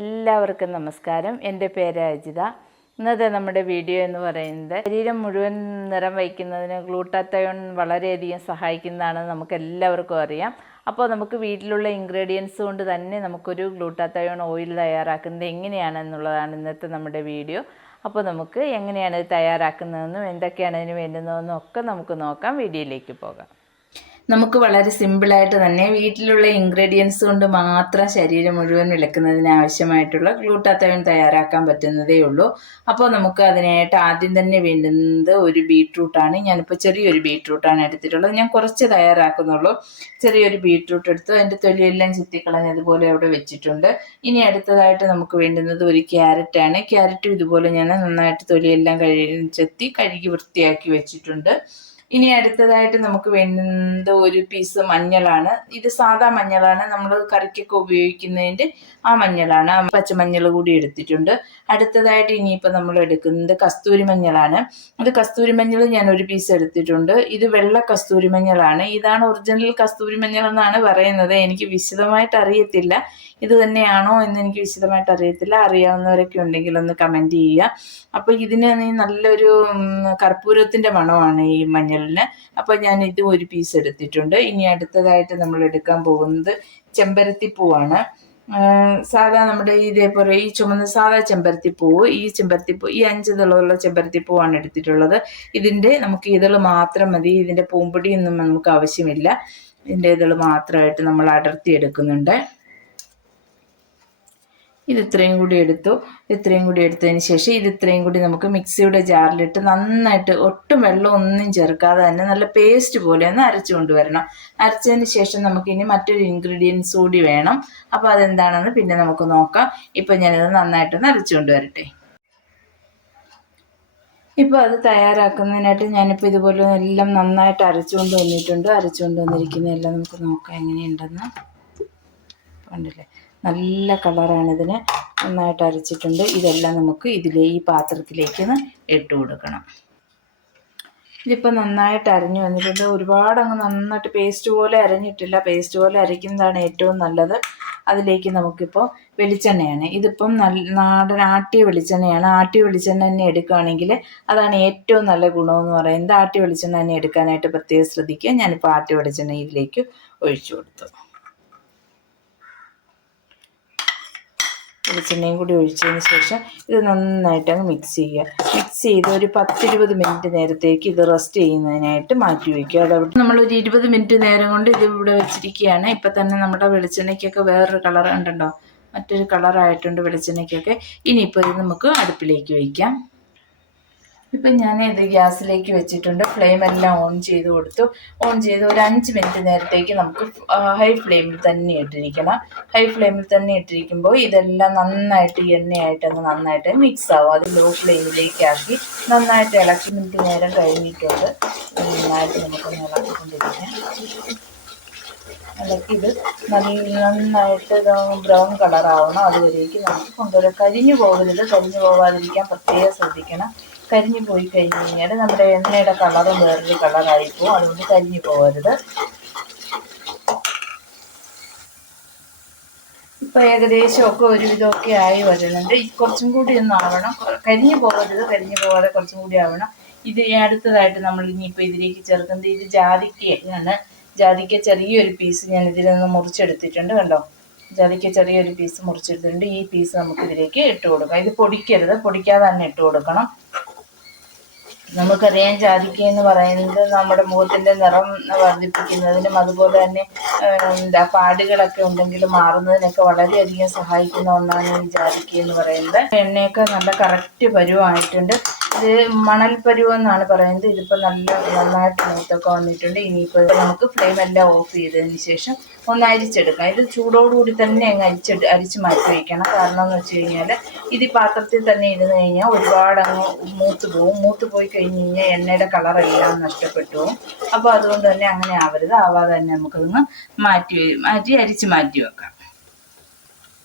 എല്ലാവർക്കും നമസ്കാരം. എന്റെ പേര് അജിത. ഇന്നത്തെ നമ്മുടെ വീഡിയോ എന്ന് പറയുന്നത് ശരീരം മുഴുവൻ നിറം വയ്ക്കുന്നതിന് ഗ്ലൂട്ടാത്തയോൺ വളരെയധികം സഹായിക്കുന്നതാണെന്ന് നമുക്ക് എല്ലാവർക്കും അറിയാം. അപ്പോൾ നമുക്ക് വീട്ടിലുള്ള ഇൻഗ്രീഡിയൻസ് കൊണ്ട് തന്നെ നമുക്കൊരു ഗ്ലൂട്ടാത്തയോൺ ഓയിൽ തയ്യാറാക്കുന്നത് എങ്ങനെയാണെന്നുള്ളതാണ് ഇന്നത്തെ നമ്മുടെ വീഡിയോ. അപ്പോൾ നമുക്ക് എങ്ങനെയാണ് ഇത് തയ്യാറാക്കുന്നതെന്നും എന്തൊക്കെയാണ് അതിന് വേണ്ടുന്നതെന്നും ഒക്കെ നമുക്ക് നോക്കാം. വീഡിയോയിലേക്ക് പോകാം. നമുക്ക് വളരെ സിമ്പിളായിട്ട് തന്നെ വീട്ടിലുള്ള ഇൻഗ്രീഡിയൻസ് കൊണ്ട് മാത്രം ശരീരം മുഴുവൻ വിളക്കുന്നതിന് ആവശ്യമായിട്ടുള്ള ഗ്ലൂട്ടാത്തയോൺ തയ്യാറാക്കാൻ പറ്റുന്നതേ ഉള്ളൂ. അപ്പോൾ നമുക്ക് അതിനായിട്ട് ആദ്യം തന്നെ വേണ്ടുന്നത് ഒരു ബീട്രൂട്ടാണ് ഞാനിപ്പോൾ ചെറിയൊരു ബീട്രൂട്ടാണ് എടുത്തിട്ടുള്ളത്. ഞാൻ കുറച്ച് തയ്യാറാക്കുന്നുള്ളൂ. ചെറിയൊരു ബീട്രൂട്ട് എടുത്തു. അതിന്റെ തൊലിയെല്ലാം ചെത്തിക്കളഞ്ഞതുപോലെ അവിടെ വെച്ചിട്ടുണ്ട്. ഇനി അടുത്തതായിട്ട് നമുക്ക് വേണ്ടുന്നത് ഒരു ക്യാരറ്റാണ് ക്യാരറ്റും ഇതുപോലെ ഞാൻ നന്നായിട്ട് തൊലിയെല്ലാം കഴുകി ചെത്തി കഴുകി വൃത്തിയാക്കി വെച്ചിട്ടുണ്ട്. ഇനി അടുത്തതായിട്ട് നമുക്ക് വേണ്ട ഒരു പീസ് മഞ്ഞളാണ്. ഇത് സാധാ മഞ്ഞളാണ്. നമ്മൾ കറിക്കൊക്കെ ഉപയോഗിക്കുന്നതിന്റെ ആ മഞ്ഞളാണ്. പച്ചമഞ്ഞൾ കൂടി എടുത്തിട്ടുണ്ട്. അടുത്തതായിട്ട് ഇനിയിപ്പോൾ നമ്മൾ എടുക്കുന്നത് കസ്തൂരി മഞ്ഞളാണ്. അത് കസ്തൂരി മഞ്ഞൾ ഞാൻ ഒരു പീസ് എടുത്തിട്ടുണ്ട്. ഇത് വെള്ള കസ്തൂരി മഞ്ഞളാണ്. ഇതാണ് ഒറിജിനൽ കസ്തൂരി മഞ്ഞൾ എന്നാണ് പറയുന്നത്. എനിക്ക് വിശദമായിട്ട് അറിയത്തില്ല. ഇത് തന്നെയാണോ എന്ന് എനിക്ക് വിശദമായിട്ട് അറിയത്തില്ല. അറിയാവുന്നവരൊക്കെ ഉണ്ടെങ്കിൽ ഒന്ന് കമന്റ് ചെയ്യുക. അപ്പോൾ ഇതിന് നല്ലൊരു കർപ്പൂരത്തിന്റെ മണമാണ് ഈ മഞ്ഞളിന് അപ്പോൾ ഞാൻ ഇത് ഒരു പീസ് എടുത്തിട്ടുണ്ട്. ഇനി അടുത്തതായിട്ട് നമ്മൾ എടുക്കാൻ പോകുന്നത് ചെമ്പരത്തിപ്പൂവാണ്. സാധാ നമ്മുടെ ഇതേപോലെ ഈ ചുമന്ന സാധാ ചെമ്പരത്തിപ്പൂവ് ഈ ചെമ്പരത്തിപ്പൂ ഈ അഞ്ച് ഇതളുള്ള ചെമ്പരത്തിപ്പൂവാണ് എടുത്തിട്ടുള്ളത്. ഇതിന്റെ നമുക്ക് ഇതൾ മാത്രം മതി. ഇതിന്റെ പൂമ്പൊടിയൊന്നും നമുക്ക് ആവശ്യമില്ല. ഇതിന്റെ ഇതൾ മാത്രമായിട്ട് നമ്മൾ അടർത്തി എടുക്കുന്നുണ്ട് ഇത് ഇത്രയും കൂടി എടുത്തു. ഇത്രയും കൂടി എടുത്തതിന് ശേഷം ഇത് ഇത്രയും കൂടി നമുക്ക് മിക്സിയുടെ ജാറിലിട്ട് നന്നായിട്ട് ഒട്ടും വെള്ളം ഒന്നും ചേർക്കാതെ തന്നെ നല്ല പേസ്റ്റ് പോലെ ഒന്ന് അരച്ചു കൊണ്ടുവരണം. അരച്ചതിന് ശേഷം നമുക്ക് ഇനി മറ്റൊരു ഇൻഗ്രീഡിയൻസ് കൂടി വേണം. അപ്പോൾ അതെന്താണെന്ന് പിന്നെ നമുക്ക് നോക്കാം. ഇപ്പം ഞാനിത് നന്നായിട്ടൊന്ന് അരച്ചു കൊണ്ടുവരട്ടെ. ഇപ്പോൾ അത് തയ്യാറാക്കുന്നതിനായിട്ട് ഞാനിപ്പോൾ ഇതുപോലെ എല്ലാം നന്നായിട്ട് അരച്ചുകൊണ്ട് വന്നിട്ടുണ്ട്. അരച്ചുകൊണ്ട് വന്നിരിക്കുന്നതെല്ലാം നമുക്ക് നോക്കാം എങ്ങനെയുണ്ടെന്ന്. കണ്ടില്ലേ? നല്ല കളറാണ് ഇതിന്. നന്നായിട്ട് അരച്ചിട്ടുണ്ട്. ഇതെല്ലാം നമുക്ക് ഇതിലെ ഈ പാത്രത്തിലേക്ക് ഇട്ട് കൊടുക്കണം. ഇതിപ്പോൾ നന്നായിട്ട് അരഞ്ഞു വന്നിട്ടുണ്ട്. ഒരുപാട് അങ്ങ് നന്നായിട്ട് പേസ്റ്റ് പോലെ അരഞ്ഞിട്ടില്ല. പേസ്റ്റ് പോലെ അരയ്ക്കുന്നതാണ് ഏറ്റവും നല്ലത്. അതിലേക്ക് നമുക്കിപ്പോൾ വെളിച്ചെണ്ണയാണ്. ഇതിപ്പം നല്ല നാടൻ ആട്ടിയ വെളിച്ചെണ്ണയാണ്. ആട്ടിയ വെളിച്ചെണ്ണ തന്നെ എടുക്കുകയാണെങ്കിൽ അതാണ് ഏറ്റവും നല്ല ഗുണമെന്ന് പറയുന്നത്. ആട്ടിയ വെളിച്ചെണ്ണ തന്നെ എടുക്കാനായിട്ട് പ്രത്യേകം ശ്രദ്ധിക്കുക. ഞാനിപ്പോൾ ആട്ടിയ വെളിച്ചെണ്ണ ഇതിലേക്ക് ഒഴിച്ചു കൊടുത്തു വെളിച്ചെണ്ണയും കൂടി ഒഴിച്ചതിന് ശേഷം ഇത് നന്നായിട്ട് അങ്ങ് മിക്സ് ചെയ്യുക. മിക്സ് ചെയ്ത് ഒരു പത്തിരുപത് മിനിറ്റ് നേരത്തേക്ക് ഇത് റെസ്റ്റ് ചെയ്യുന്നതിനായിട്ട് മാറ്റി വയ്ക്കുക. അതവിടെ നമ്മളൊരു ഇരുപത് മിനിറ്റ് നേരം കൊണ്ട് ഇത് ഇവിടെ വെച്ചിരിക്കുകയാണ്. ഇപ്പം തന്നെ നമ്മുടെ വെളിച്ചെണ്ണയ്ക്കൊക്കെ വേറൊരു കളർ ഉണ്ടല്ലോ മറ്റൊരു കളറായിട്ടുണ്ട് വെളിച്ചെണ്ണയ്ക്കൊക്കെ. ഇനിയിപ്പോൾ ഇത് നമുക്ക് അടുപ്പിലേക്ക് വയ്ക്കാം. ഇപ്പം ഇത് ഗ്യാസിലേക്ക് വെച്ചിട്ടുണ്ട്. ഫ്ലെയിം എല്ലാം ഓൺ ചെയ്ത് കൊടുത്തു. ഓൺ ചെയ്ത് ഒരു അഞ്ച് മിനിറ്റ് നേരത്തേക്ക് നമുക്ക് ഹൈ ഫ്ലെയിമിൽ തന്നെ ഇട്ടിരിക്കണം. ഹൈ ഫ്ലെയിമിൽ തന്നെ ഇട്ടിരിക്കുമ്പോൾ ഇതെല്ലാം നന്നായിട്ട് എണ്ണയായിട്ട് അങ്ങ് നന്നായിട്ട് മിക്സ് ആവും. അത് ലോ ഫ്ലെയിമിലേക്ക് ആക്കി നന്നായിട്ട് ഇളക്കി. മിനിറ്റ് നേരം കഴിഞ്ഞിട്ടുണ്ട്. നന്നായിട്ട് നമുക്കൊന്ന് ഇളക്കിക്കൊണ്ടിരിക്കാം. ഇളക്കി ഇത് നന്നായിട്ട് ബ്രൗൺ കളറാവണം. അതുവരേക്ക് നമുക്ക് കൊണ്ടുവരാം. കരിഞ്ഞു പോകരുത്. കരിഞ്ഞു പോകാതിരിക്കാൻ പ്രത്യേകം ശ്രദ്ധിക്കണം. കരിഞ്ഞു പോയി കഴിഞ്ഞ് കഴിഞ്ഞാൽ നമ്മുടെ എണ്ണയുടെ കളറും വേറൊരു കളറായി പോകും അതുകൊണ്ട് കരിഞ്ഞു പോകരുത്. ഇപ്പം ഏകദേശം ഒക്കെ ഒരുവിധമൊക്കെ ആയി വരുന്നുണ്ട്. കുറച്ചും കൂടി ഒന്ന് ആവണം. കരിഞ്ഞു പോകരുത്. കരിഞ്ഞു പോകാതെ കുറച്ചും കൂടി ആവണം. ഇത് അടുത്തതായിട്ട് നമ്മൾ ഇനിയിപ്പോൾ ഇതിലേക്ക് ചേർക്കുന്നത് ഇത് ജാതിക്കയാണ് ജാതിക്ക ചെറിയൊരു പീസ് ഞാൻ ഇതിൽ നിന്ന് മുറിച്ചെടുത്തിട്ടുണ്ട് കണ്ടോ? ജാതിക്ക ചെറിയൊരു പീസ് മുറിച്ചെടുത്തിട്ടുണ്ട്. ഈ പീസ് നമുക്ക് ഇതിലേക്ക് ഇട്ട് കൊടുക്കാം. ഇത് പൊടിക്കരുത്. പൊടിക്കാതെ തന്നെ ഇട്ട് കൊടുക്കണം. നമുക്കറിയാം ജാതിക്ക എന്ന് പറയുന്നത് നമ്മുടെ മുഖത്തിന്റെ നിറം വർദ്ധിപ്പിക്കുന്നതിനും അതുപോലെ തന്നെ എന്താ പാടുകളൊക്കെ ഉണ്ടെങ്കിൽ മാറുന്നതിനൊക്കെ വളരെയധികം സഹായിക്കുന്ന ഒന്നാണ് ഈ ജാതിക്ക എന്ന് പറയുന്നത്. എണ്ണയൊക്കെ നല്ല കറക്റ്റ് പരുവമായിട്ടുണ്ട് ഇത് മണൽ പരുവം എന്നാണ് പറയുന്നത്. ഇതിപ്പോൾ നല്ല നന്നായിട്ട് മൂത്തൊക്കെ വന്നിട്ടുണ്ട്. ഇനിയിപ്പോൾ നമുക്ക് ഫ്ലെയിം എല്ലാം ഓഫ് ചെയ്തതിന് ശേഷം ഒന്ന് അരിച്ചെടുക്കാം. ഇത് ചൂടോടുകൂടി തന്നെ അങ്ങ് അരിച്ചെടു അരിച്ച് മാറ്റി വയ്ക്കണം കാരണം എന്ന് വെച്ച് കഴിഞ്ഞാൽ ഇത് പാത്രത്തിൽ തന്നെ ഇരുന്ന് കഴിഞ്ഞാൽ ഒരുപാട് അങ്ങ് മൂത്ത് പോവും. മൂത്ത് പോയി കഴിഞ്ഞ് കഴിഞ്ഞാൽ എണ്ണയുടെ കളർ എല്ലാം നഷ്ടപ്പെട്ടു പോകും അപ്പോൾ അതുകൊണ്ട് തന്നെ അങ്ങനെ ആവരുത്. ആവാതെ തന്നെ നമുക്കതൊന്ന് മാറ്റി മാറ്റി അരിച്ച് മാറ്റി വെക്കാം.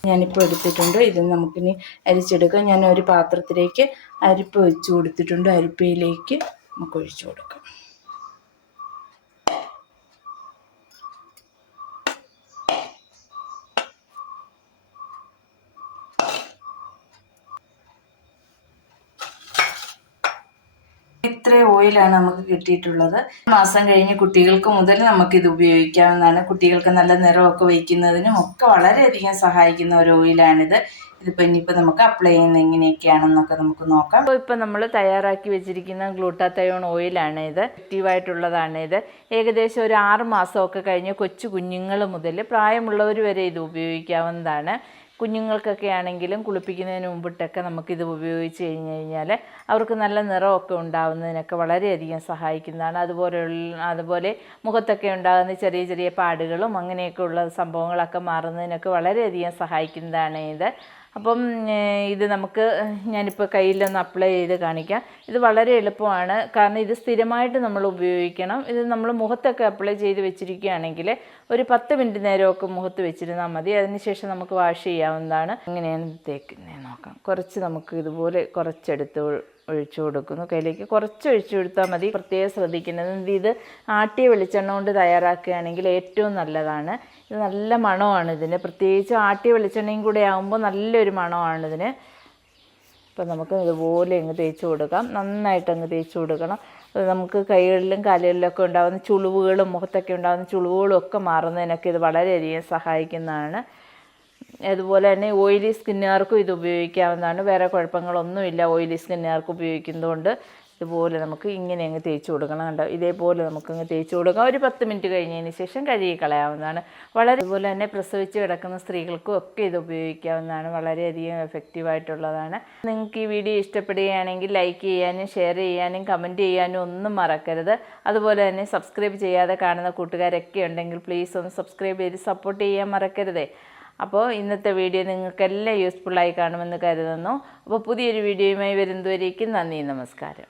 ഞാനിപ്പോൾ എടുത്തിട്ടുണ്ട്. ഇത് നമുക്കിനി അരിച്ചെടുക്കാം. ഞാൻ ഒരു പാത്രത്തിലേക്ക് അരിപ്പ് വെച്ച് കൊടുത്തിട്ടുണ്ട്. അരിപ്പയിലേക്ക് നമുക്ക് ഒഴിച്ചു കൊടുക്കാം. ഇത്രയും ഓയിലാണ് നമുക്ക് കിട്ടിയിട്ടുള്ളത്. മാസം കഴിഞ്ഞ് കുട്ടികൾക്ക് മുതൽ നമുക്ക് ഇത് ഉപയോഗിക്കാവുന്നതാണ്. കുട്ടികൾക്ക് നല്ല നിറമൊക്കെ വയ്ക്കുന്നതിനും ഒക്കെ വളരെയധികം സഹായിക്കുന്ന ഒരു ഓയിലാണിത് ഇതിപ്പോൾ ഇനിയിപ്പോൾ നമുക്ക് അപ്ലൈ ചെയ്യുന്നത് എങ്ങനെയൊക്കെയാണെന്നൊക്കെ നമുക്ക് നോക്കാം. അപ്പോൾ ഇപ്പോൾ നമ്മൾ തയ്യാറാക്കി വെച്ചിരിക്കുന്ന ഗ്ലൂട്ടാത്തയോൺ ഓയിലാണ് ഇത്. ആക്റ്റീവായിട്ടുള്ളതാണ് ഇത്. ഏകദേശം ഒരു ആറ് മാസമൊക്കെ കഴിഞ്ഞ് കൊച്ചു കുഞ്ഞുങ്ങൾ മുതൽ പ്രായമുള്ളവർ വരെ ഇത് ഉപയോഗിക്കാവുന്നതാണ്. കുഞ്ഞുങ്ങൾക്കൊക്കെ ആണെങ്കിലും കുളിപ്പിക്കുന്നതിന് മുമ്പിട്ടൊക്കെ നമുക്കിത് ഉപയോഗിച്ച് കഴിഞ്ഞ് കഴിഞ്ഞാൽ അവർക്ക് നല്ല നിറമൊക്കെ ഉണ്ടാവുന്നതിനൊക്കെ വളരെയധികം സഹായിക്കുന്നതാണ്. അതുപോലെയുള്ള അതുപോലെ മുഖത്തൊക്കെ ഉണ്ടാകുന്ന ചെറിയ ചെറിയ പാടുകളും അങ്ങനെയൊക്കെ ഉള്ള സംഭവങ്ങളൊക്കെ മാറുന്നതിനൊക്കെ വളരെയധികം സഹായിക്കുന്നതാണ് ഇത്. അപ്പം ഇത് നമുക്ക് ഞാനിപ്പോൾ കയ്യിലൊന്ന് അപ്ലൈ ചെയ്ത് കാണിക്കാം. ഇത് വളരെ എളുപ്പമാണ്. കാരണം ഇത് സ്ഥിരമായിട്ട് നമ്മൾ ഉപയോഗിക്കണം. ഇത് നമ്മൾ മുഖത്തൊക്കെ അപ്ലൈ ചെയ്ത് വെച്ചിരിക്കുകയാണെങ്കിൽ ഒരു പത്ത് മിനിറ്റ് നേരമൊക്കെ മുഖത്ത് വെച്ചിരുന്നാൽ മതി. അതിനുശേഷം നമുക്ക് വാഷ് ചെയ്യാവുന്നതാണ്. ഇങ്ങനെയാണ് തേക്കുന്നത് നോക്കാം. കുറച്ച് നമുക്ക് ഇതുപോലെ കുറച്ചെടുത്ത് ഒഴിച്ചു കൊടുക്കുന്നു. കയ്യിലേക്ക് കുറച്ച് ഒഴിച്ചു കൊടുത്താൽ മതി. പ്രത്യേകം ശ്രദ്ധിക്കുന്നത് ഇത് ആട്ടിയ വെളിച്ചെണ്ണ കൊണ്ട് തയ്യാറാക്കുകയാണെങ്കിൽ ഏറ്റവും നല്ലതാണ്. ഇത് നല്ല മണമാണ് ഇതിന്. പ്രത്യേകിച്ച് ആട്ടിയ വെളിച്ചെണ്ണയും കൂടെ ആകുമ്പോൾ നല്ലൊരു മണമാണ് ഇതിന്. അപ്പം നമുക്ക് ഇതുപോലെ അങ്ങ് തേച്ച് കൊടുക്കാം. നന്നായിട്ട് അങ്ങ് തേച്ച് കൊടുക്കണം. നമുക്ക് കൈകളിലും കാലുകളിലും ഒക്കെ ഉണ്ടാകുന്ന ചുളിവുകളും മുഖത്തൊക്കെ ഉണ്ടാകുന്ന ചുളിവുകളും ഒക്കെ മാറുന്നതിനൊക്കെ ഇത് വളരെയധികം സഹായിക്കുന്നതാണ്. അതുപോലെ തന്നെ ഓയിലി സ്കിന്നുകാർക്കും ഇത് ഉപയോഗിക്കാവുന്നതാണ്. വേറെ കുഴപ്പങ്ങളൊന്നുമില്ല. ഓയിലി സ്കിന്നുകാർക്ക് ഉപയോഗിക്കുന്നതുകൊണ്ട് ഇതുപോലെ നമുക്ക് ഇങ്ങനെ അങ്ങ് തേച്ച് കൊടുക്കണം കണ്ടോ? ഇതേപോലെ നമുക്ക് അങ്ങ് തേച്ച് കൊടുക്കാം. ഒരു പത്ത് മിനിറ്റ് കഴിഞ്ഞതിന് ശേഷം കഴുകി കളയാവുന്നതാണ് വളരെ അതുപോലെ തന്നെ പ്രസവിച്ച് കിടക്കുന്ന സ്ത്രീകൾക്കും ഒക്കെ ഇത് ഉപയോഗിക്കാവുന്നതാണ്. വളരെയധികം എഫക്റ്റീവായിട്ടുള്ളതാണ് നിങ്ങൾക്ക് ഈ വീഡിയോ ഇഷ്ടപ്പെടുകയാണെങ്കിൽ ലൈക്ക് ചെയ്യാനും ഷെയർ ചെയ്യാനും കമന്റ് ചെയ്യാനും ഒന്നും മറക്കരുത്. അതുപോലെ തന്നെ സബ്സ്ക്രൈബ് ചെയ്യാതെ കാണുന്ന കൂട്ടുകാരൊക്കെ ഉണ്ടെങ്കിൽ പ്ലീസ് ഒന്ന് സബ്സ്ക്രൈബ് ചെയ്ത് സപ്പോർട്ട് ചെയ്യാൻ മറക്കരുതേ. അപ്പോൾ ഇന്നത്തെ വീഡിയോ നിങ്ങൾക്കെല്ലാം യൂസ്ഫുള്ളായി കാണുമെന്ന് കരുതുന്നു. അപ്പോൾ പുതിയൊരു വീഡിയോയുമായി വരുന്നതുവരേക്കും നന്ദി നമസ്കാരം.